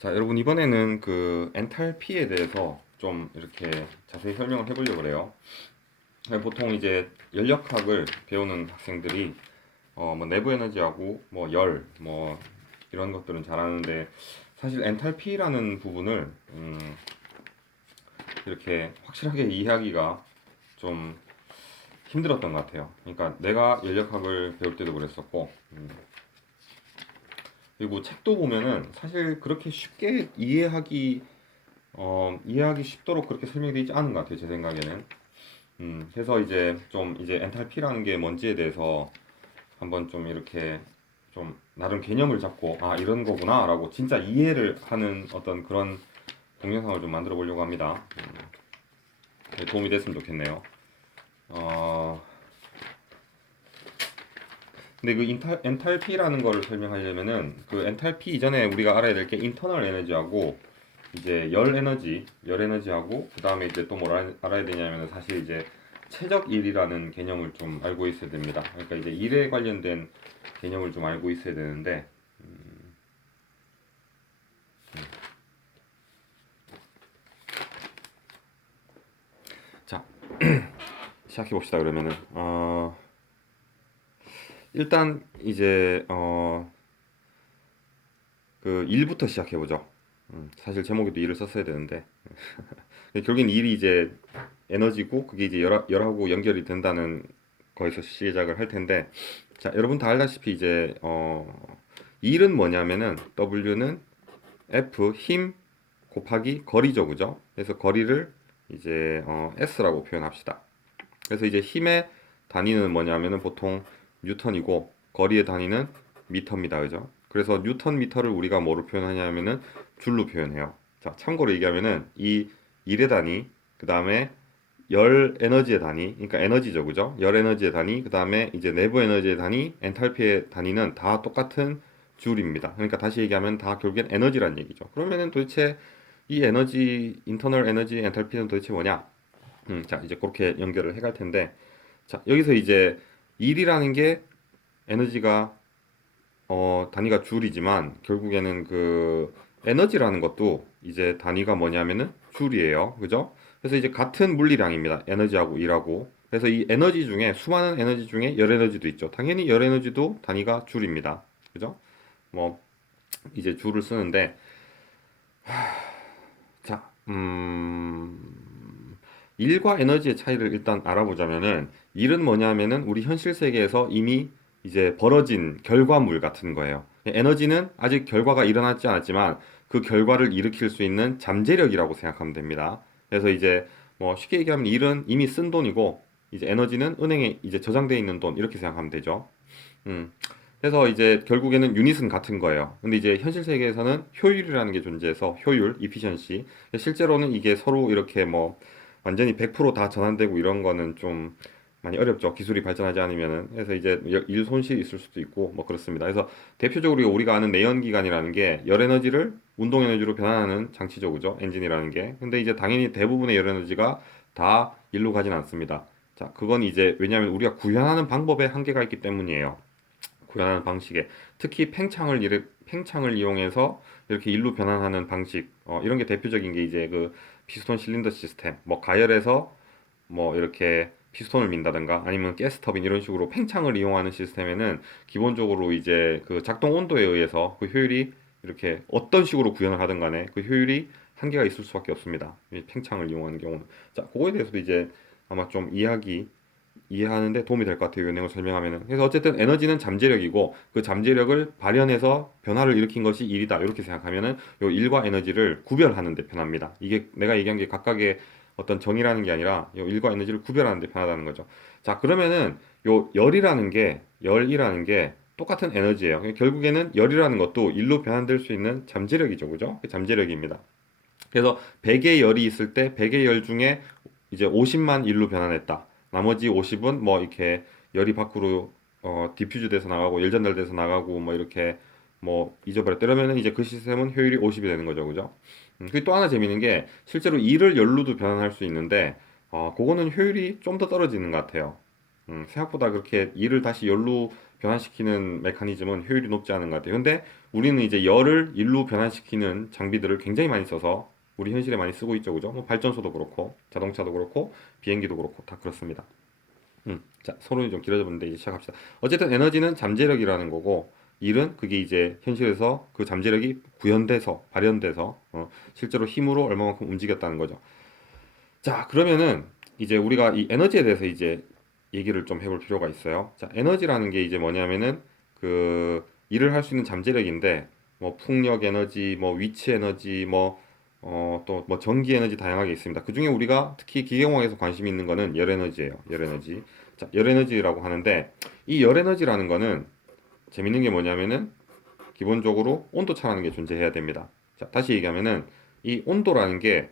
자, 여러분 이번에는 그 엔탈피에 대해서 좀 이렇게 자세히 설명을 해보려고 그래요. 보통 이제 연력학을 배우는 학생들이 뭐 내부 에너지하고 뭐 열, 뭐 이런 것들은 잘 아는데 사실 엔탈피라는 부분을 이렇게 확실하게 이해하기가 좀 힘들었던 것 같아요. 그러니까 내가 연력학을 배울 때도 그랬었고, 그리고 책도 보면은 사실 그렇게 쉽게 이해하기 쉽도록 그렇게 설명이 되지 않은 것 같아요, 제 생각에는. 그래서 이제 좀 이제 엔탈피라는 게 뭔지에 대해서 한번 좀 이렇게 좀 나름 개념을 잡고 아 이런 거구나라고 진짜 이해를 하는 어떤 그런 동영상을 좀 만들어 보려고 합니다. 도움이 됐으면 좋겠네요. 어, 근데 그 엔탈피라는 거를 설명하려면은 그 엔탈피 이전에 우리가 알아야 될 게 인터널 에너지하고 이제 열 에너지하고 그 다음에 이제 또 뭘 알아야 되냐면은 사실 이제 최적 일이라는 개념을 좀 알고 있어야 됩니다. 그러니까 이제 일에 관련된 개념을 좀 알고 있어야 되는데 자 시작해 봅시다. 그러면은 일단 이제 그 일부터 시작해 보죠. 사실 제목에도 일을 썼어야 되는데 결국엔 일이 이제 에너지고 그게 이제 열하고 연결이 된다는 거에서 시작을 할 텐데 자 여러분 다 알다시피 이제 일은 뭐냐면은 W는 F 힘 곱하기 거리죠, 그죠? 그래서 거리를 이제 S라고 표현합시다. 그래서 이제 힘의 단위는 뭐냐면은 보통 뉴턴이고 거리의 단위는 미터입니다, 그죠? 그래서 뉴턴 미터를 우리가 뭐로 표현하냐면은 줄로 표현해요. 자, 참고로 얘기하면은 이 일의 단위, 그 다음에 열 에너지의 단위, 그러니까 에너지죠, 그죠? 열 에너지의 단위, 그 다음에 이제 내부 에너지의 단위, 엔탈피의 단위는 다 똑같은 줄입니다. 그러니까 다시 얘기하면 다 결국엔 에너지란 얘기죠. 그러면은 도대체 이 에너지, 인터널 에너지, 엔탈피는 도대체 뭐냐? 자, 이제 그렇게 연결을 해갈 텐데, 자, 여기서 이제 일이라는 게 에너지가 단위가 줄이지만 결국에는 그 에너지라는 것도 이제 단위가 뭐냐면은 줄이에요. 그죠? 그래서 이제 같은 물리량입니다. 에너지하고 일하고. 그래서 이 에너지 중에 수많은 에너지 중에 열 에너지도 있죠. 당연히 열 에너지도 단위가 줄입니다. 그죠? 뭐 이제 줄을 쓰는데 자, 일과 에너지의 차이를 일단 알아보자면은 일은 뭐냐면은 우리 현실 세계에서 이미 이제 벌어진 결과물 같은 거예요. 에너지는 아직 결과가 일어나지 않았지만 그 결과를 일으킬 수 있는 잠재력이라고 생각하면 됩니다. 그래서 이제 뭐 쉽게 얘기하면 일은 이미 쓴 돈이고 이제 에너지는 은행에 이제 저장돼 있는 돈 이렇게 생각하면 되죠. 음. 그래서 이제 결국에는 유닛은 같은 거예요. 근데 이제 현실 세계에서는 효율이라는 게 존재해서 효율, efficiency. 실제로는 이게 서로 이렇게 뭐 완전히 100%다 전환되고 이런 거는 좀 많이 어렵죠. 기술이 발전하지 않으면은. 그래서 이제 일 손실이 있을 수도 있고 뭐 그렇습니다. 그래서 대표적으로 우리가 아는 내연기관이라는 게 열 에너지를 운동 에너지로 변환하는 장치죠. 그죠? 엔진이라는 게. 근데 이제 당연히 대부분의 열 에너지가 다 일로 가진 않습니다. 자, 그건 이제 왜냐하면 우리가 구현하는 방법에 한계가 있기 때문이에요. 구현하는 방식에 특히 팽창을 이용해서 이렇게 일로 변환하는 방식 이런 게 대표적인 게 이제 그 피스톤 실린더 시스템 뭐 가열에서 뭐 이렇게 피스톤을 민다든가 아니면 가스 터빈 이런 식으로 팽창을 이용하는 시스템에는 기본적으로 이제 그 작동 온도에 의해서 그 효율이 이렇게 어떤 식으로 구현을 하든 간에 그 효율이 한계가 있을 수밖에 없습니다. 이 팽창을 이용하는 경우는. 자, 그거에 대해서도 이제 아마 좀 이해하는데 도움이 될 것 같아요. 이 내용을 설명하면은. 그래서 어쨌든 에너지는 잠재력이고 그 잠재력을 발현해서 변화를 일으킨 것이 일이다. 이렇게 생각하면은 요 일과 에너지를 구별하는 데 편합니다. 이게 내가 얘기한 게 각각의 어떤 정의라는 게 아니라 요 일과 에너지를 구별하는 데 편하다는 거죠. 자, 그러면은 열이라는 게 똑같은 에너지예요. 결국에는 열이라는 것도 일로 변환될 수 있는 잠재력이죠. 그죠? 그 잠재력입니다. 그래서 100의 열이 있을 때 100의 열 중에 이제 50만 일로 변환했다. 나머지 50은 뭐 이렇게 열이 밖으로 디퓨즈 돼서 나가고 열 전달돼서 나가고 뭐 이렇게 뭐 잊어버렸다. 이러면은 이제 그 시스템은 효율이 50이 되는 거죠. 그죠? 그리고 또 하나 재밌는 게 실제로 일을 열로도 변환할 수 있는데 그거는 효율이 좀 더 떨어지는 것 같아요. 생각보다 그렇게 일을 다시 열로 변환시키는 메커니즘은 효율이 높지 않은 것 같아요. 근데 우리는 이제 열을 일로 변환시키는 장비들을 굉장히 많이 써서 우리 현실에 많이 쓰고 있죠, 그죠? 뭐 발전소도 그렇고, 자동차도 그렇고, 비행기도 그렇고, 다 그렇습니다. 자, 서론이 좀 길어졌는데 이제 시작합시다. 어쨌든 에너지는 잠재력이라는 거고, 일은 그게 이제 현실에서 그 잠재력이 구현돼서, 발현돼서, 실제로 힘으로 얼마만큼 움직였다는 거죠. 자, 그러면은 이제 우리가 이 에너지에 대해서 이제 얘기를 좀 해볼 필요가 있어요. 자, 에너지라는 게 이제 뭐냐면은 그 일을 할 수 있는 잠재력인데 뭐 풍력 에너지, 뭐 위치 에너지, 뭐 또 뭐 전기 에너지 다양하게 있습니다. 그중에 우리가 특히 기계공학에서 관심 있는 거는 열 에너지예요. 열 에너지. 자, 열 에너지라고 하는데 이 열 에너지라는 거는 재밌는 게 뭐냐면은 기본적으로 온도차라는 게 존재해야 됩니다. 자, 다시 얘기하면은 이 온도라는 게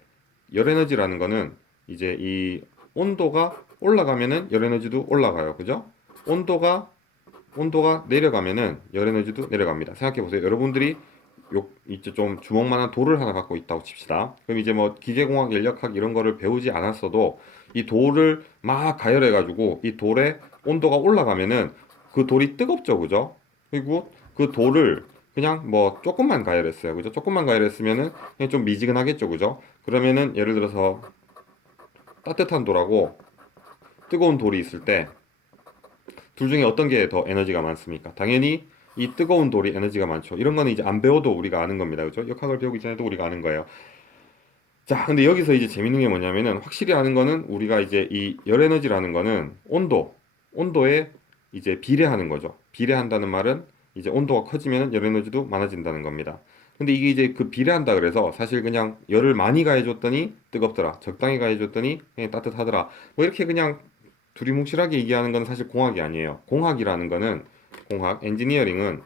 열 에너지라는 거는 이제 이 온도가 올라가면은 열 에너지도 올라가요. 그죠? 온도가 내려가면은 열 에너지도 내려갑니다. 생각해 보세요. 여러분들이 이제 좀 주먹만한 돌을 하나 갖고 있다고 칩시다. 그럼 이제 뭐 기계공학, 연력학 이런 거를 배우지 않았어도 이 돌을 막 가열해 가지고 이 돌의 온도가 올라가면은 그 돌이 뜨겁죠. 그죠? 그리고 그 돌을 그냥 뭐 조금만 가열했어요. 그죠? 조금만 가열했으면은 그냥 좀 미지근하겠죠. 그죠? 그러면은 예를 들어서 따뜻한 돌하고 뜨거운 돌이 있을 때 둘 중에 어떤 게 더 에너지가 많습니까? 당연히 이 뜨거운 돌이 에너지가 많죠. 이런 거는 이제 안 배워도 우리가 아는 겁니다. 그죠? 역학을 배우기 전에도 우리가 아는 거예요. 자, 근데 여기서 이제 재밌는 게 뭐냐면은 확실히 아는 거는 우리가 이제 이 열 에너지라는 거는 온도에 이제 비례하는 거죠. 비례한다는 말은 이제 온도가 커지면 열 에너지도 많아진다는 겁니다. 근데 이게 이제 그 비례한다 그래서 사실 그냥 열을 많이 가해줬더니 뜨겁더라. 적당히 가해줬더니 그냥 따뜻하더라. 뭐 이렇게 그냥 두리뭉실하게 얘기하는 건 사실 공학이 아니에요. 공학이라는 거는 엔지니어링은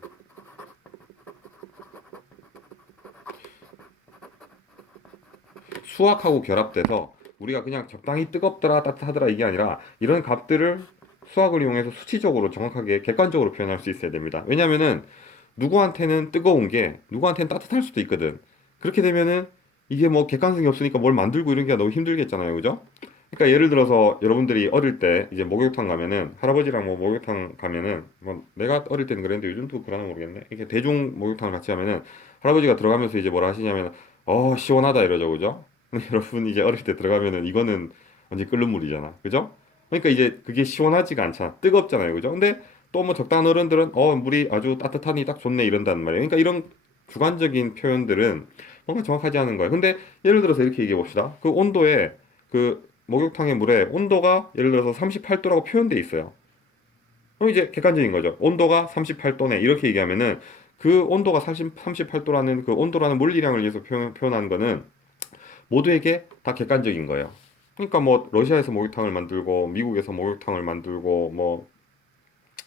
수학하고 결합돼서 우리가 그냥 적당히 뜨겁더라 따뜻하더라 이게 아니라 이런 값들을 수학을 이용해서 수치적으로 정확하게 객관적으로 표현할 수 있어야 됩니다. 왜냐면은 누구한테는 뜨거운 게 누구한테는 따뜻할 수도 있거든. 그렇게 되면은 이게 뭐 객관성이 없으니까 뭘 만들고 이런 게 너무 힘들겠잖아요. 그죠? 그러니까 예를 들어서 여러분들이 어릴 때 이제 목욕탕 가면은 할아버지랑 뭐 목욕탕 가면은 뭐 내가 어릴 때는 그랬는데 요즘도 그러나 모르겠네. 이렇게 대중 목욕탕을 같이 하면은 할아버지가 들어가면서 이제 뭐라 하시냐면 시원하다 이러죠. 그죠? 근데 여러분 이제 어릴 때 들어가면은 이거는 완전 끓는 물이잖아. 그죠? 그러니까 이제 그게 시원하지가 않잖아. 뜨겁잖아요. 그죠? 근데 또 뭐 적당한 어른들은 물이 아주 따뜻하니 딱 좋네 이런단 말이에요. 그러니까 이런 주관적인 표현들은 뭔가 정확하지 않은 거예요. 근데 예를 들어서 이렇게 얘기해 봅시다. 그 온도에 그 목욕탕의 물에 온도가 예를 들어서 38도라고 표현돼 있어요. 그럼 이제 객관적인 거죠. 온도가 38도네. 이렇게 얘기하면은 그 온도가 38도라는 그 온도라는 물리량을 위해서 표현한 거는 모두에게 다 객관적인 거예요. 그러니까 뭐 러시아에서 목욕탕을 만들고 미국에서 목욕탕을 만들고 뭐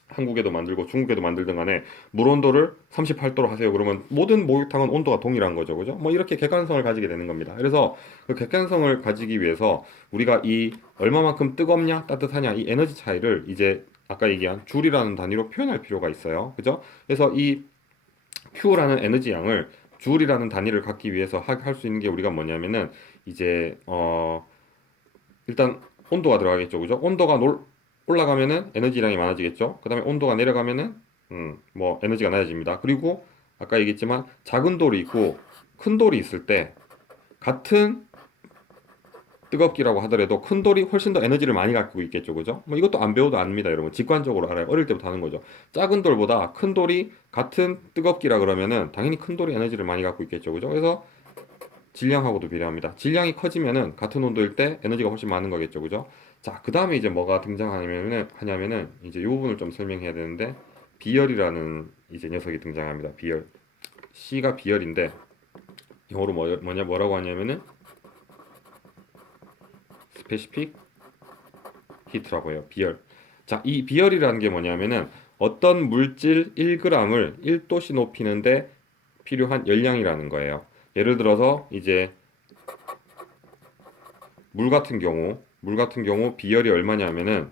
한국에도 만들고 중국에도 만들든 간에 물 온도를 38도로 하세요. 그러면 모든 목욕탕은 온도가 동일한 거죠. 그죠? 뭐 이렇게 객관성을 가지게 되는 겁니다. 그래서 그 객관성을 가지기 위해서 우리가 이 얼마만큼 뜨겁냐, 따뜻하냐 이 에너지 차이를 이제 아까 얘기한 줄이라는 단위로 표현할 필요가 있어요. 그죠? 그래서 이 Q라는 에너지 양을 줄이라는 단위를 갖기 위해서 할 수 있는 게 우리가 뭐냐면은 이제 일단 온도가 들어가겠죠. 그죠? 올라가면은 에너지량이 많아지겠죠. 그 다음에 온도가 내려가면은 뭐 에너지가 낮아집니다. 그리고 아까 얘기했지만 작은 돌이 있고 큰 돌이 있을 때 같은 뜨겁기라고 하더라도 큰 돌이 훨씬 더 에너지를 많이 갖고 있겠죠. 그죠? 뭐 이것도 안 배워도 압니다, 여러분. 직관적으로 알아요. 어릴 때부터 하는 거죠. 작은 돌보다 큰 돌이 같은 뜨겁기라 그러면은 당연히 큰 돌이 에너지를 많이 갖고 있겠죠. 그죠? 그래서 질량하고도 비례합니다. 질량이 커지면은 같은 온도일 때 에너지가 훨씬 많은 거겠죠. 그죠? 자, 그 다음에 이제 뭐가 등장하냐면은 이제 이 부분을 좀 설명해야 되는데 비열이라는 이제 녀석이 등장합니다. 비열. C가 비열인데 영어로 뭐라고 하냐면은 스페시픽 히트라고 해요. 비열. 자, 이 비열이라는 게 뭐냐면은 어떤 물질 1g을 1도씨 높이는데 필요한 열량이라는 거예요. 예를 들어서 이제 물 같은 경우 비열이 얼마냐면은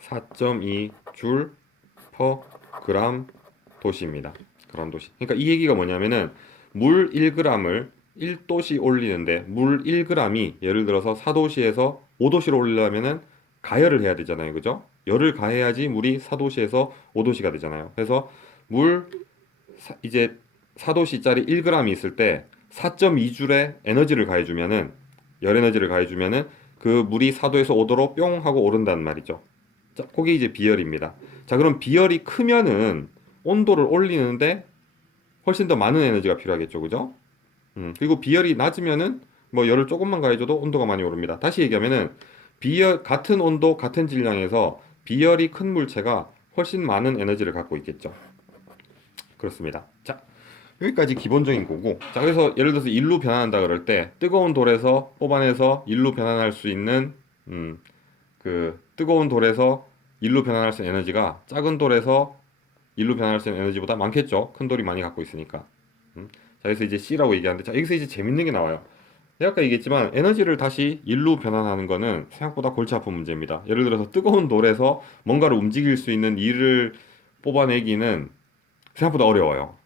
4.2 줄 퍼 그람 도시입니다. 그람 도시. 그러니까 이 얘기가 뭐냐면은 물 1g을 1도씨 올리는데 물 1g이 예를 들어서 4도씨에서 5도씨로 올리려면은 가열을 해야 되잖아요. 그죠? 열을 가해야지 물이 4도씨에서 5도씨가 되잖아요. 그래서 물 이제 4도씨짜리 1g이 있을 때 4.2줄의 에너지를 가해주면은 열 에너지를 가해주면은 그 물이 4도에서 5도로 뿅 하고 오른다는 말이죠. 자, 그게 이제 비열입니다. 자, 그럼 비열이 크면은 온도를 올리는데 훨씬 더 많은 에너지가 필요하겠죠. 그죠? 그리고 비열이 낮으면은 뭐 열을 조금만 가해줘도 온도가 많이 오릅니다. 다시 얘기하면은 비열 같은 온도 같은 질량에서 비열이 큰 물체가 훨씬 많은 에너지를 갖고 있겠죠. 그렇습니다. 자, 여기까지 기본적인 거고. 자, 그래서 예를 들어서 일로 변환한다 그럴 때 뜨거운 돌에서 뽑아내서 일로 변환할 수 있는 그 뜨거운 돌에서 일로 변환할 수 있는 에너지가 작은 돌에서 일로 변환할 수 있는 에너지보다 많겠죠. 큰 돌이 많이 갖고 있으니까. 자, 그래서 이제 C라고 얘기하는데, 자, 여기서 이제 재밌는 게 나와요. 내가 아까 얘기했지만 에너지를 다시 일로 변환하는 거는 생각보다 골치 아픈 문제입니다. 예를 들어서 뜨거운 돌에서 뭔가를 움직일 수 있는 일을 뽑아내기는 생각보다 어려워요.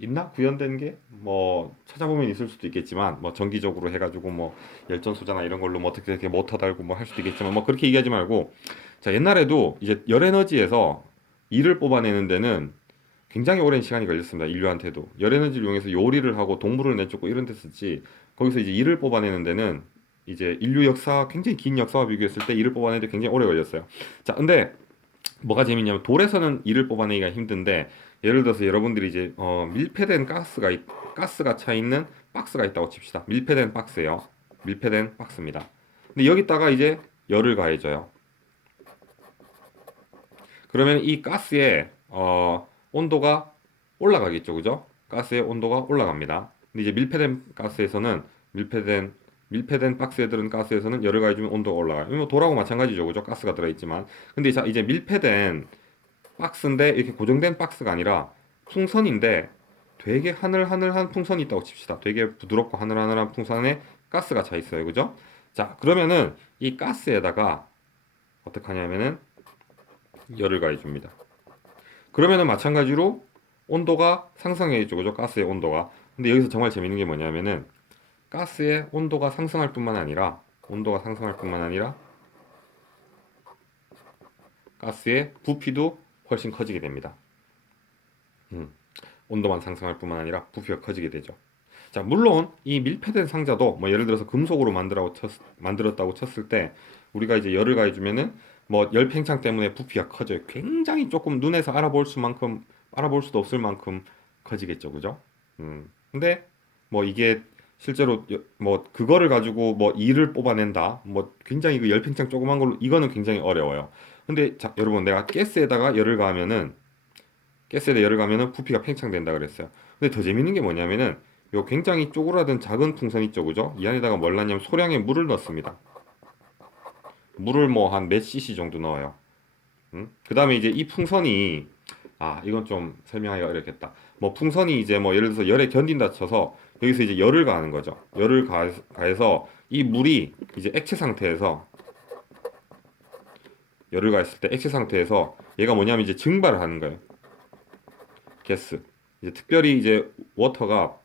있나? 구현된 게? 뭐 찾아보면 있을 수도 있겠지만 뭐 정기적으로 해가지고 뭐 열전소잖아 이런 걸로 뭐 어떻게 이렇게 모터 달고 뭐 할 수도 있겠지만 뭐 그렇게 얘기하지 말고, 자, 옛날에도 이제 열에너지에서 일을 뽑아내는 데는 굉장히 오랜 시간이 걸렸습니다. 인류한테도 열에너지를 이용해서 요리를 하고 동물을 내쫓고 이런 데 썼지, 거기서 이제 일을 뽑아내는 데는 이제 인류 역사 굉장히 긴 역사와 비교했을 때 일을 뽑아내는데 굉장히 오래 걸렸어요. 자, 근데 뭐가 재밌냐면 돌에서는 이를 뽑아내기가 힘든데, 예를 들어서 여러분들이 이제 밀폐된 가스가 차 있는 박스가 있다고 칩시다. 밀폐된 박스예요. 밀폐된 박스입니다. 근데 여기다가 이제 열을 가해줘요. 그러면 이 가스의 온도가 올라가겠죠, 그죠? 가스의 온도가 올라갑니다. 근데 이제 밀폐된 가스에서는 밀폐된 박스에 들은 가스에서는 열을 가해주면 온도가 올라가요. 뭐 돌하고 마찬가지죠, 그죠? 가스가 들어있지만. 근데 자, 이제 밀폐된 박스인데 이렇게 고정된 박스가 아니라 풍선인데 되게 하늘하늘한 풍선이 있다고 칩시다. 되게 부드럽고 하늘하늘한 풍선에 가스가 차 있어요, 그죠? 자, 그러면은 이 가스에다가 어떻게 하냐면은 열을 가해줍니다. 그러면은 마찬가지로 온도가 상승해야죠, 그죠? 가스의 온도가. 근데 여기서 정말 재밌는 게 뭐냐면은 가스의 온도가 상승할 뿐만 아니라 가스의 부피도 훨씬 커지게 됩니다. 음, 온도만 상승할 뿐만 아니라 부피가 커지게 되죠. 자, 물론 이 밀폐된 상자도 뭐 예를 들어서 금속으로 만들었다고 쳤을 때 우리가 이제 열을 가해주면은 뭐 열 팽창 때문에 부피가 커져요. 굉장히 조금 눈에서 알아볼 수도 없을 만큼 커지겠죠, 그죠? 근데 뭐 이게 실제로 뭐 그거를 가지고 뭐 일을 뽑아낸다, 뭐 굉장히 그 열 팽창 조그만 걸로 이거는 굉장히 어려워요. 근데 자, 여러분, 내가 가스에다 열을 가면은 부피가 팽창된다 그랬어요. 근데 더 재밌는 게 뭐냐면은 요 굉장히 쪼그라든 작은 풍선 있죠, 그죠? 이 안에다가 뭘 넣냐면 소량의 물을 넣습니다. 물을 뭐 한 몇 cc 정도 넣어요. 그 다음에 이제 이 풍선이, 이건 좀 설명하기가 어렵겠다. 뭐 풍선이 이제 뭐 예를 들어서 열에 견딘다 쳐서 여기서 이제 열을 가하는 거죠. 가해서 이 물이 이제 열을 가했을 때 액체 상태에서 얘가 뭐냐면 이제 증발을 하는 거예요. 가스. 이제 특별히 이제 워터가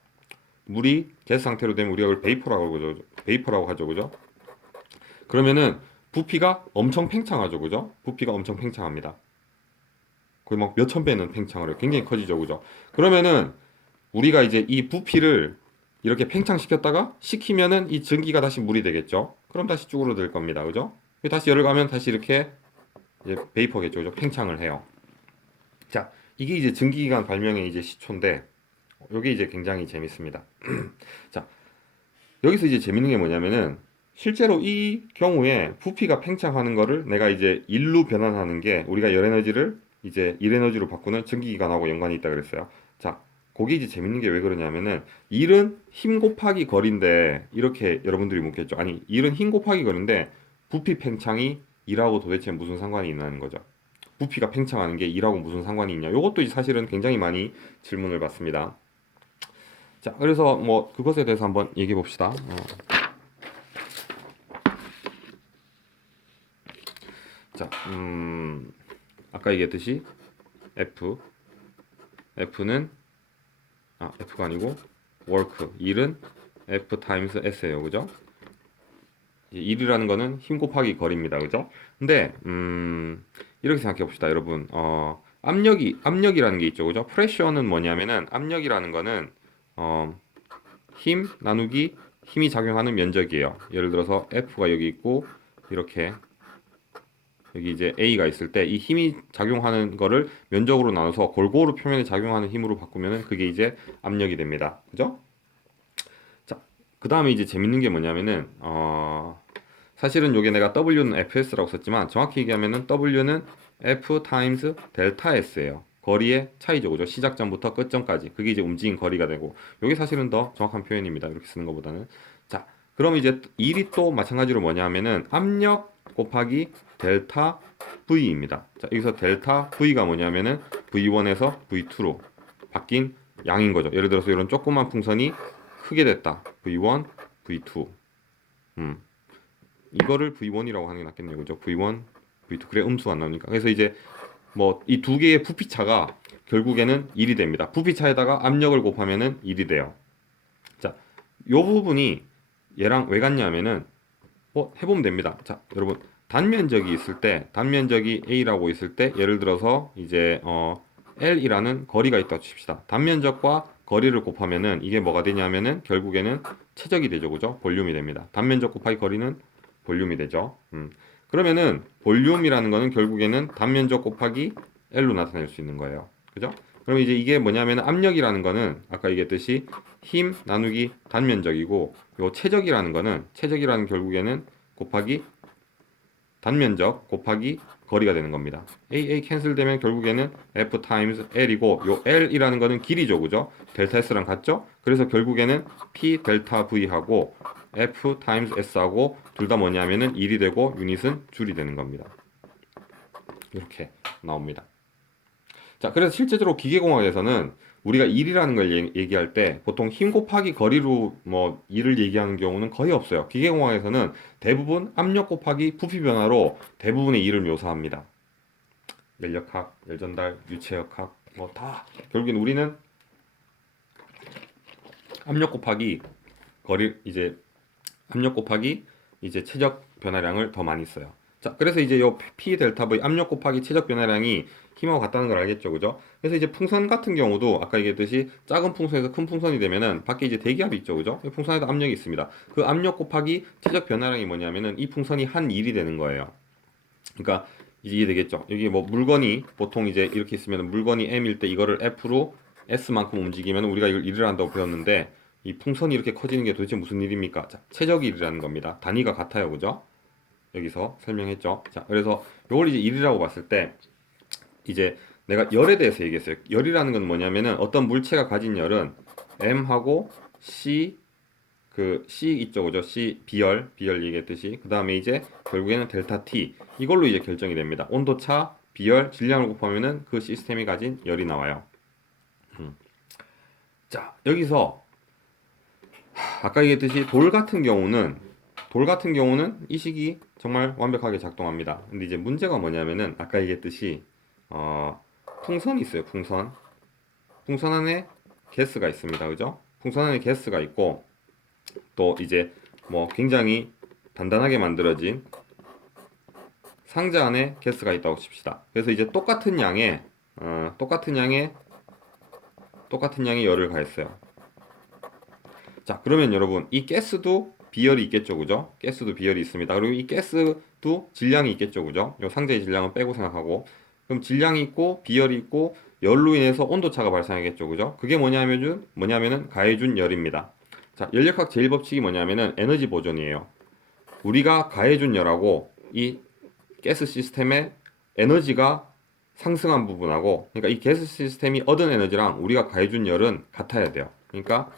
물이 가스 상태로 되면 우리가 그걸 베이퍼라고 하죠, 그죠? 그러면은 부피가 엄청 팽창하죠, 그죠? 부피가 엄청 팽창합니다. 거의 막 몇천 배는 팽창을 해요. 굉장히 커지죠, 그죠? 그러면은 우리가 이제 이 부피를 이렇게 팽창시켰다가 식히면은 이 전기가 다시 물이 되겠죠? 그럼 다시 쭈그러들 겁니다, 그죠? 다시 열을 가면 다시 이렇게 이제 베이퍼겠죠, 그죠? 팽창을 해요. 자, 이게 이제 전기기관 발명의 이제 시초인데, 이게 이제 굉장히 재밌습니다. 자, 여기서 이제 재밌는 게 뭐냐면은 실제로 이 경우에 부피가 팽창하는 거를 내가 이제 일로 변환하는 게 우리가 열 에너지를 이제 일 에너지로 바꾸는 전기기관하고 연관이 있다 그랬어요. 자, 거기 이제 재밌는 게 왜 그러냐면은 일은 힘 곱하기 거리인데, 이렇게 여러분들이 묻겠죠. 아니, 일은 힘 곱하기 거리인데 부피 팽창이 일하고 도대체 무슨 상관이 있냐는 거죠. 부피가 팽창하는 게 일하고 무슨 상관이 있냐. 이것도 사실은 굉장히 많이 질문을 받습니다. 자, 그래서 뭐 그것에 대해서 한번 얘기해 봅시다. 자, 아까 얘기했듯이 F, F는 F가 아니고 work, 일은 F 타임스 S예요, 그죠? 이제 1이라는 거는 힘 곱하기 거리입니다. 그죠? 근데 이렇게 생각해 봅시다, 여러분. 압력이라는 게 있죠. 그죠? 프레셔는 뭐냐면은 압력이라는 거는 힘 나누기 힘이 작용하는 면적이에요. 예를 들어서 F가 여기 있고 이렇게 여기 이제 A가 있을 때 이 힘이 작용하는 거를 면적으로 나눠서 골고루 표면에 작용하는 힘으로 바꾸면은 그게 이제 압력이 됩니다. 그죠? 자, 그 다음에 이제 재밌는 게 뭐냐면은 사실은 요게 내가 W는 FS라고 썼지만 정확히 얘기하면은 W는 F 타임스 델타 S예요. 거리의 차이죠. 그죠? 시작점부터 끝점까지. 그게 이제 움직인 거리가 되고 요게 사실은 더 정확한 표현입니다. 이렇게 쓰는 것보다는. 자, 그럼 이제 일이 또 마찬가지로 뭐냐 하면은 압력 곱하기 델타 V입니다. 자, 여기서 델타 V가 뭐냐면은 V1에서 V2로 바뀐 양인 거죠. 예를 들어서 이런 조그만 풍선이 크게 됐다. V1, V2. 이거를 V1이라고 하는 게 낫겠네요. 그죠? V1, V2. 그래 음수가 안 나오니까. 그래서 이제 뭐 이 두 개의 부피차가 결국에는 1이 됩니다. 부피차에다가 압력을 곱하면은 1이 돼요. 자, 요 부분이 얘랑 왜 같냐면은 해보면 됩니다. 자, 여러분 단면적이 있을 때 단면적이 A라고 있을 때 예를 들어서 이제 L이라는 거리가 있다고 칩시다. 단면적과 거리를 곱하면은 이게 뭐가 되냐면은 결국에는 최적이 되죠. 그죠? 볼륨이 됩니다. 단면적 곱하기 거리는 볼륨이 되죠. 그러면은 볼륨이라는 거는 결국에는 단면적 곱하기 L로 나타낼 수 있는 거예요. 그죠? 그럼 이제 이게 뭐냐면 압력이라는 거는 아까 얘기했듯이 힘 나누기 단면적이고 요 최적이라는 결국에는 곱하기 단면적 곱하기 거리가 되는 겁니다. A 캔슬되면 결국에는 F 타임스 L이고 요 L이라는 거는 길이죠. 그죠? 델타 S랑 같죠? 그래서 결국에는 P 델타 V하고 F 타임스 S하고 둘 다 뭐냐면은 1이 되고 유닛은 줄이 되는 겁니다. 이렇게 나옵니다. 자, 그래서 실제적으로 기계공학에서는 우리가 1이라는 걸 얘기할 때 보통 힘 곱하기 거리로 뭐 1을 얘기하는 경우는 거의 없어요. 기계공학에서는 대부분 압력 곱하기 부피 변화로 대부분의 1을 묘사합니다. 열역학, 열전달, 유체역학 뭐 다 결국엔 우리는 압력 곱하기 거리 이제 압력 곱하기 이제 최적 변화량을 더 많이 써요. 자, 그래서 이제 요 P 델타 V 압력 곱하기 최적 변화량이 힘하고 같다는 걸 알겠죠, 그죠? 그래서 이제 풍선 같은 경우도 아까 얘기했듯이 작은 풍선에서 큰 풍선이 되면은 밖에 이제 대기압이 있죠, 그죠? 이 풍선에도 압력이 있습니다. 그 압력 곱하기 최적 변화량이 뭐냐면은 이 풍선이 한 일이 되는 거예요. 그러니까 이제 이해되겠죠? 여기 뭐 물건이 보통 이제 이렇게 있으면 물건이 M일 때 이거를 F로 S만큼 움직이면 우리가 이걸 1을 한다고 배웠는데 이 풍선이 이렇게 커지는 게 도대체 무슨 일입니까? 자, 최적일이라는 겁니다. 단위가 같아요, 그죠? 여기서 설명했죠. 자, 그래서 이걸 이제 1이라고 봤을 때 이제 내가 열에 대해서 얘기했어요. 열이라는 건 뭐냐면은 어떤 물체가 가진 열은 M하고 C 있죠, 그죠? 비열 얘기했듯이 그 다음에 이제 결국에는 델타 T 이걸로 이제 결정이 됩니다. 온도차, 비열, 질량을 곱하면은 그 시스템이 가진 열이 나와요. 자, 여기서 아까 얘기했듯이 돌 같은 경우는 이 식이 정말 완벽하게 작동합니다. 근데 이제 문제가 뭐냐면은 아까 얘기했듯이 풍선이 있어요. 풍선 안에 가스가 있습니다. 그죠? 풍선 안에 가스가 있고 또 이제 뭐 굉장히 단단하게 만들어진 상자 안에 가스가 있다고 칩시다. 그래서 이제 똑같은 양의 열을 가했어요. 자, 그러면 여러분 이 가스도 비열이 있겠죠, 그죠? 가스도 비열이 있습니다. 그리고 이 가스도 질량이 있겠죠, 그죠? 이 상자의 질량은 빼고 생각하고 그럼 질량이 있고 비열이 있고 열로 인해서 온도차가 발생하겠죠, 그죠? 그게 뭐냐면은 가해준 열입니다. 자, 연력학 제1법칙이 뭐냐면은 에너지 보존이에요. 우리가 가해준 열하고 이 가스 시스템의 에너지가 상승한 부분하고 그러니까 이 가스 시스템이 얻은 에너지랑 우리가 가해준 열은 같아야 돼요. 그러니까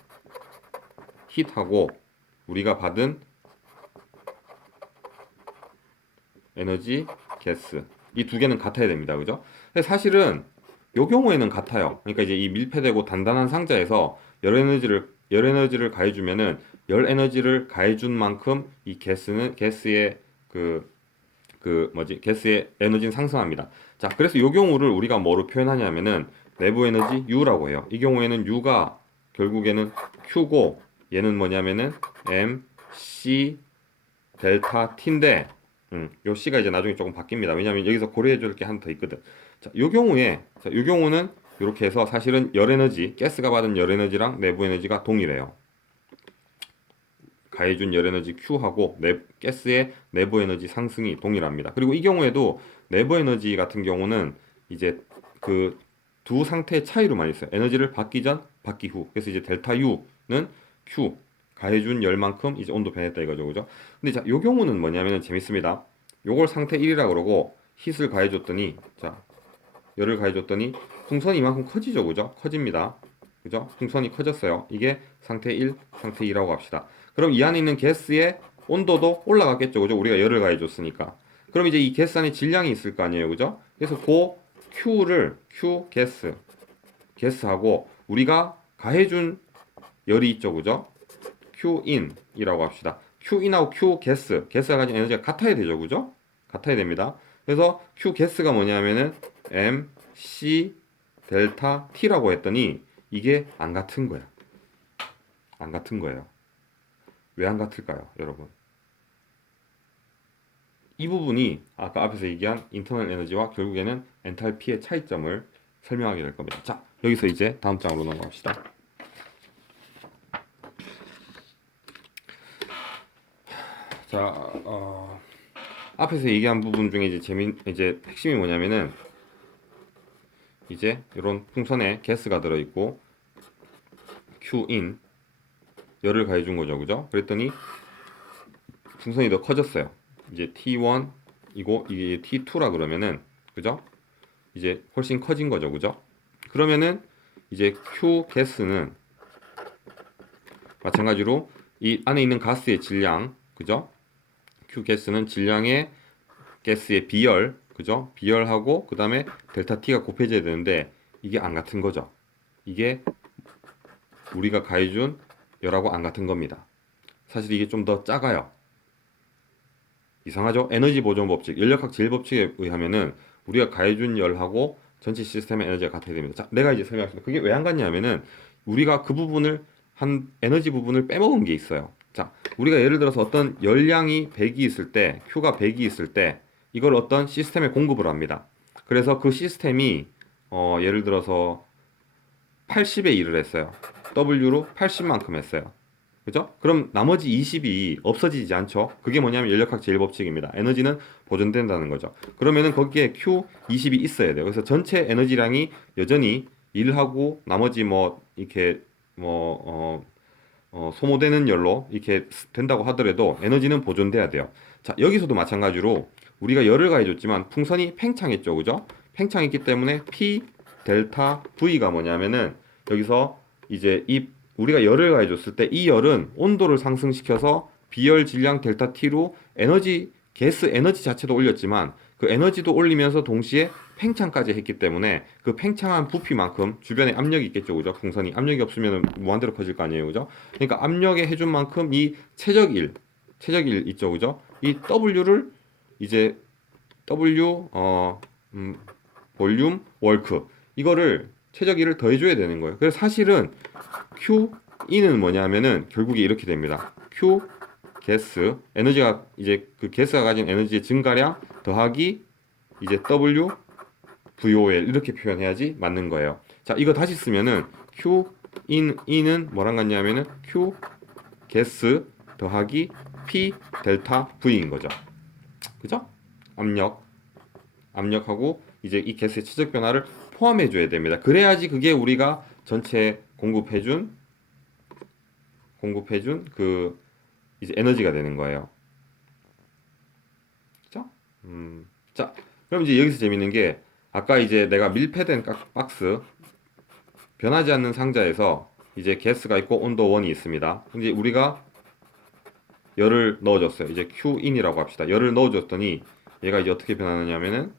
힛하고 우리가 받은 에너지, 가스 이 두 개는 같아야 됩니다. 그죠? 근데 사실은 요 경우에는 같아요. 그러니까 이제 이 밀폐되고 단단한 상자에서 열 에너지를 가해주면은 열 에너지를 가해준 만큼 이 가스의 가스의 에너지는 상승합니다. 자, 그래서 요 경우를 우리가 뭐로 표현하냐면은 내부 에너지 U라고 해요. 이 경우에는 U가 결국에는 Q고 얘는 뭐냐면은 MC 델타 T인데 요 C가 이제 나중에 조금 바뀝니다. 왜냐하면 여기서 고려해 줄 게 하나 더 있거든. 자, 요 경우에 요 경우는 이렇게 해서 사실은 열 에너지, 가스가 받은 열 에너지랑 내부 에너지가 동일해요. 가해준 열 에너지 Q하고 가스의 내부 에너지 상승이 동일합니다. 그리고 이 경우에도 내부 에너지 같은 경우는 이제 그 두 상태의 차이로만 있어요. 에너지를 받기 전, 받기 후. 그래서 이제 델타 U는 Q 가해준 열만큼 이제 온도 변했다 이거죠, 그죠? 근데 자, 요 경우는 뭐냐면은 재밌습니다. 요걸 상태 1이라 그러고 힛을 가해줬더니 자, 열을 가해줬더니 풍선이 이만큼 커지죠, 그죠? 커집니다. 그죠? 풍선이 커졌어요. 이게 상태 1, 상태 2라고 합시다. 그럼 이 안에 있는 가스의 온도도 올라갔겠죠, 그죠? 우리가 열을 가해줬으니까. 그럼 이제 이 가스 안에 질량이 있을 거 아니에요, 그죠? 그래서 그 Q를 Q 가스하고 우리가 가해준 열이 있죠, 그죠? Qin이라고 합시다. Q인하고 Q 가스가 가진 에너지가 같아야 되죠, 그죠? 같아야 됩니다. 그래서 Q 가스가 뭐냐면은 M, C, 델타 T라고 했더니 이게 안 같은 거야. 안 같은 거예요. 왜 안 같을까요, 여러분? 이 부분이 아까 앞에서 얘기한 인터널 에너지와 결국에는 엔탈피의 차이점을 설명하게 될 겁니다. 자, 여기서 이제 다음 장으로 넘어갑시다. 자, 앞에서 얘기한 부분 중에 이제 핵심이 뭐냐면은 이제 이런 풍선에 가스가 들어있고 Q인 열을 가해준 거죠, 그죠? 그랬더니 풍선이 더 커졌어요. 이제 T1이고 이게 T2라 그러면은 그죠? 이제 훨씬 커진 거죠, 그죠? 그러면은 이제 Q 가스는 마찬가지로 이 안에 있는 가스의 질량, 그죠? Q 가스는 질량의 가스의 비열, 그죠? 비열하고 그 다음에 델타 T가 곱해져야 되는데 이게 안 같은 거죠. 이게 우리가 가해준 열하고 안 같은 겁니다. 사실 이게 좀 더 작아요. 이상하죠? 에너지 보존 법칙, 연력학 제일법칙에 의하면은 우리가 가해준 열하고 전체 시스템의 에너지가 같아야 됩니다. 자, 내가 이제 설명하겠습니다. 그게 왜 안 같냐면은 우리가 그 부분을 한 에너지 부분을 빼먹은 게 있어요. 자, 우리가 예를 들어서 어떤 열량이 100이 있을 때, Q가 100이 있을 때 이걸 어떤 시스템에 공급을 합니다. 그래서 그 시스템이 예를 들어서 80의 일을 했어요. W로 80만큼 했어요. 그죠? 그럼 나머지 20이 없어지지 않죠? 그게 뭐냐면 연력학 제일법칙입니다. 에너지는 보존된다는 거죠. 그러면은 거기에 Q20이 있어야 돼요. 그래서 전체 에너지량이 여전히 일하고 나머지 뭐 이렇게 소모되는 열로 이렇게 된다고 하더라도 에너지는 보존돼야 돼요. 자, 여기서도 마찬가지로 우리가 열을 가해줬지만 풍선이 팽창했죠, 그죠? 팽창했기 때문에 P 델타 V가 뭐냐면은 여기서 이제 우리가 열을 가해줬을 때 이 열은 온도를 상승시켜서 비열 질량 델타 T로 가스 에너지 자체도 올렸지만 그 에너지도 올리면서 동시에 팽창까지 했기 때문에 그 팽창한 부피만큼 주변에 압력이 있겠죠, 그죠? 풍선이 압력이 없으면 무한대로 커질 거 아니에요, 그죠? 그러니까 압력에 해준 만큼 이 최적일 있죠, 그죠? 이 W를 이제 W 볼륨 월크 이거를 최적일을 더해줘야 되는 거예요. 그래서 사실은 Q인은 뭐냐면은 결국에 이렇게 됩니다. Q 가스 에너지가 이제 그 가스가 가진 에너지의 증가량 더하기 이제 W VOL 이렇게 표현해야지 맞는 거예요. 자, 이거 다시 쓰면은 Q 인은 뭐랑 같냐면은 Q 가스 더하기 P 델타 V인 거죠. 그죠? 압력하고 이제 이 가스의 최적 변화를 포함해 줘야 됩니다. 그래야지 그게 우리가 전체 공급해준 그 이제 에너지가 되는 거예요. 그죠? 자, 그럼 이제 여기서 재밌는 게 아까 이제 내가 밀폐된 박스 변하지 않는 상자에서 이제 가스가 있고 온도 원이 있습니다. 근데 우리가 열을 넣어줬어요. 이제 Q인이라고 합시다. 열을 넣어줬더니 얘가 이제 어떻게 변하느냐면은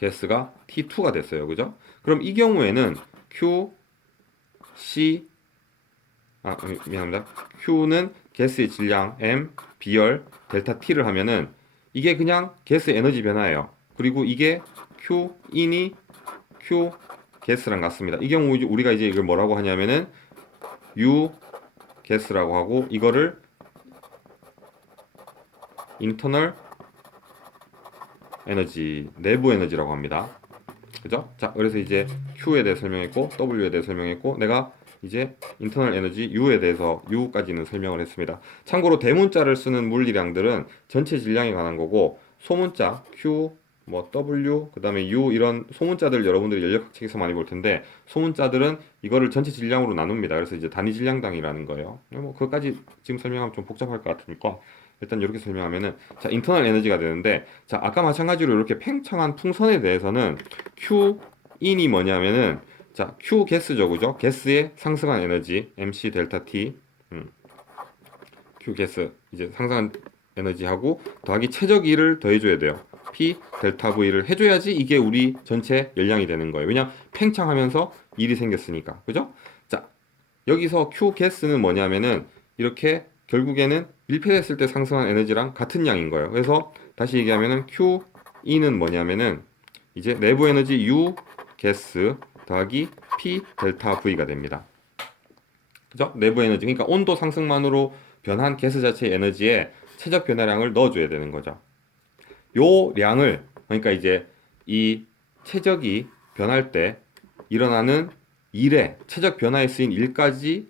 가스가 T2가 됐어요. 그죠? 그럼 이 경우에는 미안합니다. Q는 가스의 질량 M, 비열, 델타 T를 하면은 이게 그냥 가스 에너지 변화예요. 그리고 이게 Q인이 Q 가스랑 같습니다. 이 경우 우리가 이제 이걸 뭐라고 하냐면은 U 가스라고 하고 이거를 internal 에너지, 내부 에너지라고 합니다. 그죠? 자, 그래서 이제 Q에 대해 설명했고 W에 대해 설명했고 내가 이제 인터널 에너지 U에 대해서 U까지는 설명을 했습니다. 참고로 대문자를 쓰는 물리량들은 전체 질량에 관한 거고 소문자 Q, 뭐 W, 그다음에 U 이런 소문자들 여러분들이 연력학책에서 많이 볼 텐데 소문자들은 이거를 전체 질량으로 나눕니다. 그래서 이제 단위 질량당이라는 거예요. 뭐 그것까지 지금 설명하면 좀 복잡할 것 같으니까 일단 이렇게 설명하면은 자 인터널 에너지가 되는데 자 아까 마찬가지로 이렇게 팽창한 풍선에 대해서는 Q 인이 뭐냐면은 자 Q 게스죠 그죠? 게스의 상승한 에너지 MC 델타 T Q 게스 이제 상승한 에너지하고 더하기 최적 E를 더해줘야 돼요. P 델타 V를 해줘야지 이게 우리 전체 열량이 되는 거예요. 왜냐 팽창하면서 일이 생겼으니까 그죠? 자 여기서 Q 게스는 뭐냐면은 이렇게 결국에는 밀폐됐을 때 상승한 에너지랑 같은 양인 거예요. 그래서 다시 얘기하면은 QE는 뭐냐면은 이제 내부 에너지 U 게스 더하기 P 델타 V가 됩니다. 그죠? 내부 에너지 그러니까 온도 상승만으로 변한 가스 자체의 에너지에 최적 변화량을 넣어줘야 되는 거죠. 요 량을 그러니까 이제 이 최적이 변할 때 일어나는 일에 최적 변화에 쓰인 일까지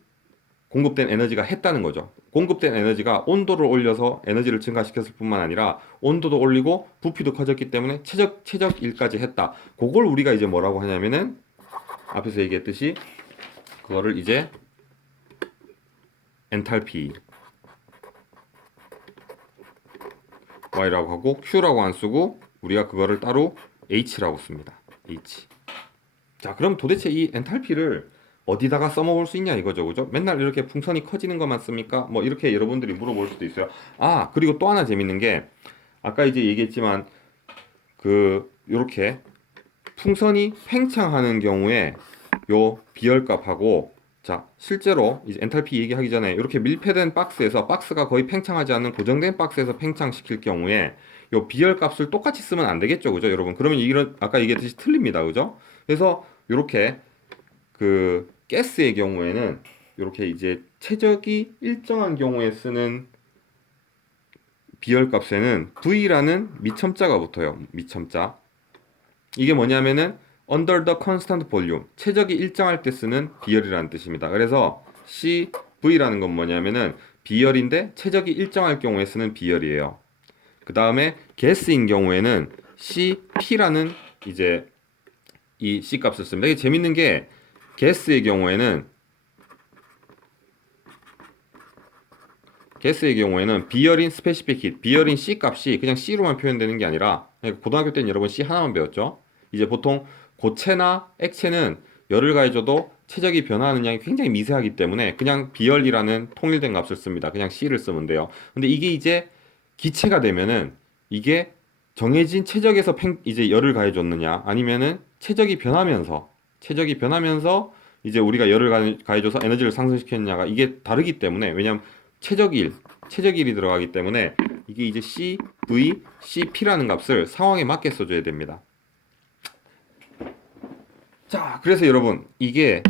공급된 에너지가 했다는 거죠. 공급된 에너지가 온도를 올려서 에너지를 증가시켰을 뿐만 아니라 온도도 올리고 부피도 커졌기 때문에 최적 일까지 했다. 그걸 우리가 이제 뭐라고 하냐면은 앞에서 얘기했듯이 그거를 이제 엔탈피 Y라고 하고 Q라고 안 쓰고 우리가 그거를 따로 H라고 씁니다. H. 자, 그럼 도대체 이 엔탈피를 어디다가 써먹을 수 있냐 이거죠, 그죠? 맨날 이렇게 풍선이 커지는 것만 씁니까? 뭐 이렇게 여러분들이 물어볼 수도 있어요. 아, 그리고 또 하나 재밌는 게 아까 이제 얘기했지만 그 요렇게 풍선이 팽창하는 경우에 요 비열값하고 자 실제로 이제 엔탈피 얘기하기 전에 이렇게 밀폐된 박스에서 박스가 거의 팽창하지 않는 고정된 박스에서 팽창시킬 경우에 요 비열값을 똑같이 쓰면 안 되겠죠, 그죠, 여러분? 그러면 이런 아까 얘기했듯이 틀립니다, 그죠? 그래서 요렇게 그 가스의 경우에는 이렇게 이제 최적이 일정한 경우에 쓰는 비열값에는 V라는 미첨자가 붙어요. 미첨자. 이게 뭐냐면은 under the constant volume 최적이 일정할 때 쓰는 비열이라는 뜻입니다. 그래서 CV라는 건 뭐냐면은 비열인데 최적이 일정할 경우에 쓰는 비열이에요. 그 다음에 가스인 경우에는 CP라는 이제 이 C 값을 씁니다. 이게 재밌는 게 가스의 경우에는 비열인 스페시픽 히트, 비열인 C 값이 그냥 C로만 표현되는 게 아니라 고등학교 때는 여러분 C 하나만 배웠죠. 이제 보통 고체나 액체는 열을 가해줘도 최적이 변화하는 양이 굉장히 미세하기 때문에 그냥 비열이라는 통일된 값을 씁니다. 그냥 C를 쓰면 돼요. 근데 이게 이제 기체가 되면은 이게 정해진 최적에서 이제 열을 가해줬느냐 아니면은 최적이 변하면서 이제 우리가 열을 가해줘서 에너지를 상승시켰느냐가 이게 다르기 때문에 왜냐면 최적일이 들어가기 때문에 이게 이제 CV, CP라는 값을 상황에 맞게 써줘야 됩니다. 자, 그래서 여러분 이게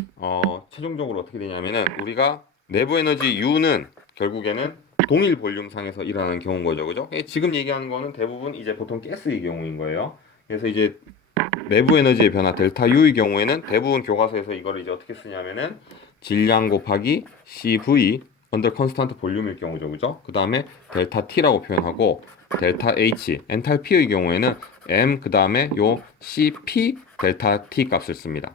최종적으로 어떻게 되냐면은 우리가 내부 에너지 U는 결국에는 동일 볼륨상에서 일어나는 경우인 거죠, 그죠? 지금 얘기하는 거는 대부분 이제 보통 가스의 경우인 거예요. 그래서 이제 내부 에너지의 변화 델타 U의 경우에는 대부분 교과서에서 이거를 이제 어떻게 쓰냐면은 질량 곱하기 CV under constant 볼륨일 경우죠, 그죠? 그 다음에 델타 T라고 표현하고 델타 H 엔탈피의 경우에는 M 그 다음에 요 CP 델타 T 값을 씁니다.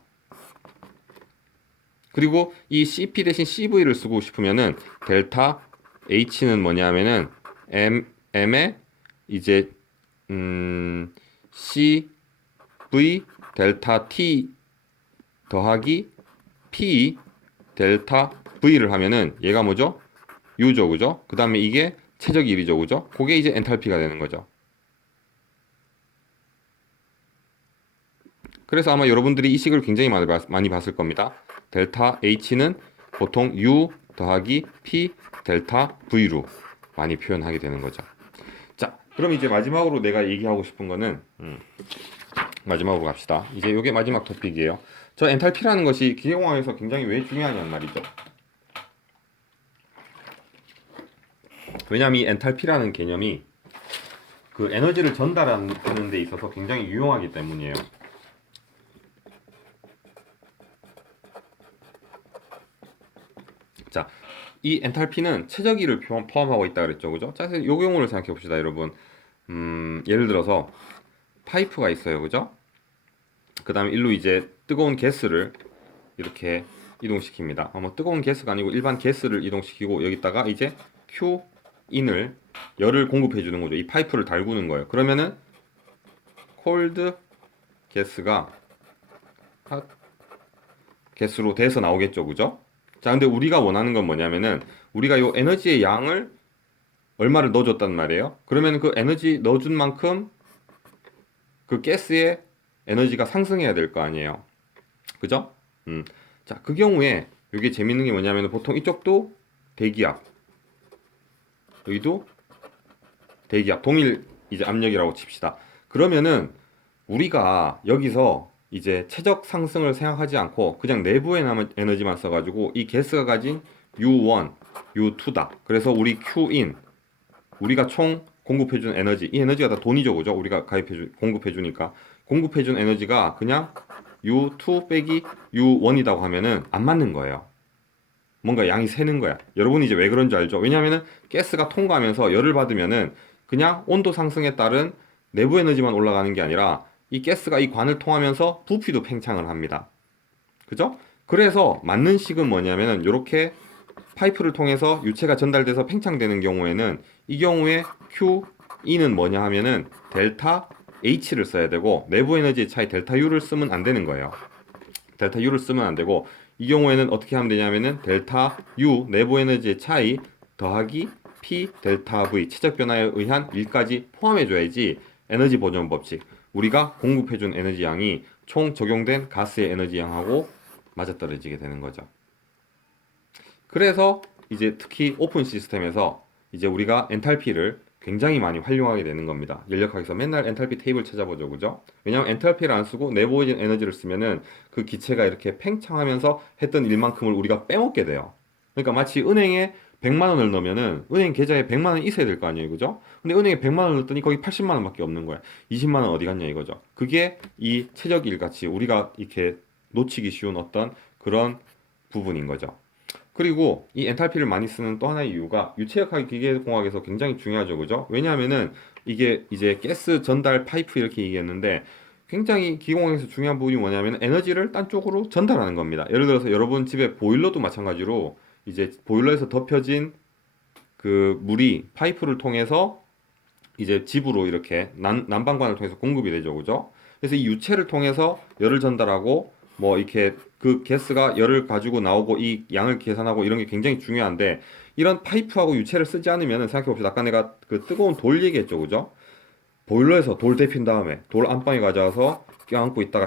그리고 이 CP 대신 CV를 쓰고 싶으면은 델타 H는 뭐냐면은 M에 이제 CV 델타 T 더하기 P 델타 V를 하면은 얘가 뭐죠? U죠, 그죠? 그 다음에 이게 최적 일이죠, 그죠? 그게 이제 엔탈피가 되는 거죠. 그래서 아마 여러분들이 이 식을 굉장히 많이 봤을 겁니다. 델타 H는 보통 U 더하기 P 델타 V로 많이 표현하게 되는 거죠. 자, 그럼 이제 마지막으로 내가 얘기하고 싶은 거는 마지막으로 갑시다. 이제 이게 마지막 토픽이에요. 저 엔탈피라는 것이 기계공학에서 굉장히 왜 중요하냐는 말이죠. 왜냐면 이 엔탈피라는 개념이 그 에너지를 전달하는 데 있어서 굉장히 유용하기 때문이에요. 자, 이 엔탈피는 최저기를 포함하고 있다 그랬죠, 그죠? 자, 이 경우를 생각해 봅시다, 여러분. 예를 들어서 파이프가 있어요, 그죠? 그 다음에 일로 이제 뜨거운 가스를 이렇게 이동시킵니다. 뭐 뜨거운 가스가 아니고 일반 가스를 이동시키고 여기다가 이제 Q인을 열을 공급해 주는 거죠. 이 파이프를 달구는 거예요. 그러면은 콜드 가스가 핫 가스로 돼서 나오겠죠, 그죠? 자, 근데 우리가 원하는 건 뭐냐면은 우리가 요 에너지의 양을 얼마를 넣어줬단 말이에요. 그러면 그 에너지 넣어준 만큼 그 가스의 에너지가 상승해야 될 거 아니에요. 그죠? 자, 그 경우에 이게 재밌는 게 뭐냐면 보통 이쪽도 대기압, 여기도 대기압, 동일 이제 압력이라고 칩시다. 그러면은 우리가 여기서 이제 최적 상승을 생각하지 않고 그냥 내부에 남은 에너지만 써가지고 이 가스가 가진 U1, U2다. 그래서 우리 Q인, 우리가 총 공급해준 에너지, 이 에너지가 다 돈이죠, 그죠? 우리가 공급해주니까 공급해준 에너지가 그냥 U2 빼기 U1이라고 하면은 안 맞는 거예요. 뭔가 양이 새는 거야. 여러분이 이제 왜 그런지 알죠? 왜냐하면은 가스가 통과하면서 열을 받으면은 그냥 온도 상승에 따른 내부 에너지만 올라가는 게 아니라 이 가스가 이 관을 통하면서 부피도 팽창을 합니다. 그죠? 그래서 맞는 식은 뭐냐면은 이렇게 파이프를 통해서 유체가 전달돼서 팽창되는 경우에는 이 경우에 QE는 뭐냐 하면은 델타 H를 써야 되고 내부 에너지의 차이 델타 U를 쓰면 안 되는 거예요. 델타 U를 쓰면 안 되고 이 경우에는 어떻게 하면 되냐면은 델타 U 내부 에너지의 차이 더하기 P 델타 V 최적 변화에 의한 1까지 포함해 줘야지 에너지 보존 법칙 우리가 공급해 준 에너지 양이 총 적용된 가스의 에너지 양하고 맞아떨어지게 되는 거죠. 그래서 이제 특히 오픈 시스템에서 이제 우리가 엔탈피를 굉장히 많이 활용하게 되는 겁니다. 연력학에서 맨날 엔탈피 테이블 찾아보죠, 그죠? 왜냐하면 엔탈피를 안 쓰고 내부적인 에너지를 쓰면은 그 기체가 이렇게 팽창하면서 했던 일만큼을 우리가 빼먹게 돼요. 그러니까 마치 은행에 100만 원을 넣으면은 은행 계좌에 100만 원 있어야 될 거 아니에요, 그죠? 근데 은행에 100만 원을 넣었더니 거기 80만 원밖에 없는 거야. 20만 원 어디 갔냐 이거죠. 그게 이 최적일 가치 우리가 이렇게 놓치기 쉬운 어떤 그런 부분인 거죠. 그리고 이 엔탈피를 많이 쓰는 또 하나의 이유가 유체역학 기계공학에서 굉장히 중요하죠, 그죠? 왜냐하면은 이게 이제 가스 전달 파이프 이렇게 얘기했는데 굉장히 기계공학에서 중요한 부분이 뭐냐면 에너지를 딴 쪽으로 전달하는 겁니다. 예를 들어서 여러분 집에 보일러도 마찬가지로 이제 보일러에서 덮여진 그 물이 파이프를 통해서 이제 집으로 이렇게 난방관을 통해서 공급이 되죠, 그죠? 그래서 이 유체를 통해서 열을 전달하고 뭐 이렇게 그 가스가 열을 가지고 나오고 이 양을 계산하고 이런 게 굉장히 중요한데 이런 파이프하고 유체를 쓰지 않으면 생각해 봅시다. 아까 내가 그 뜨거운 돌 얘기했죠, 그죠? 보일러에서 돌 데핀 다음에 돌 안방에 가져와서 껴안고 있다가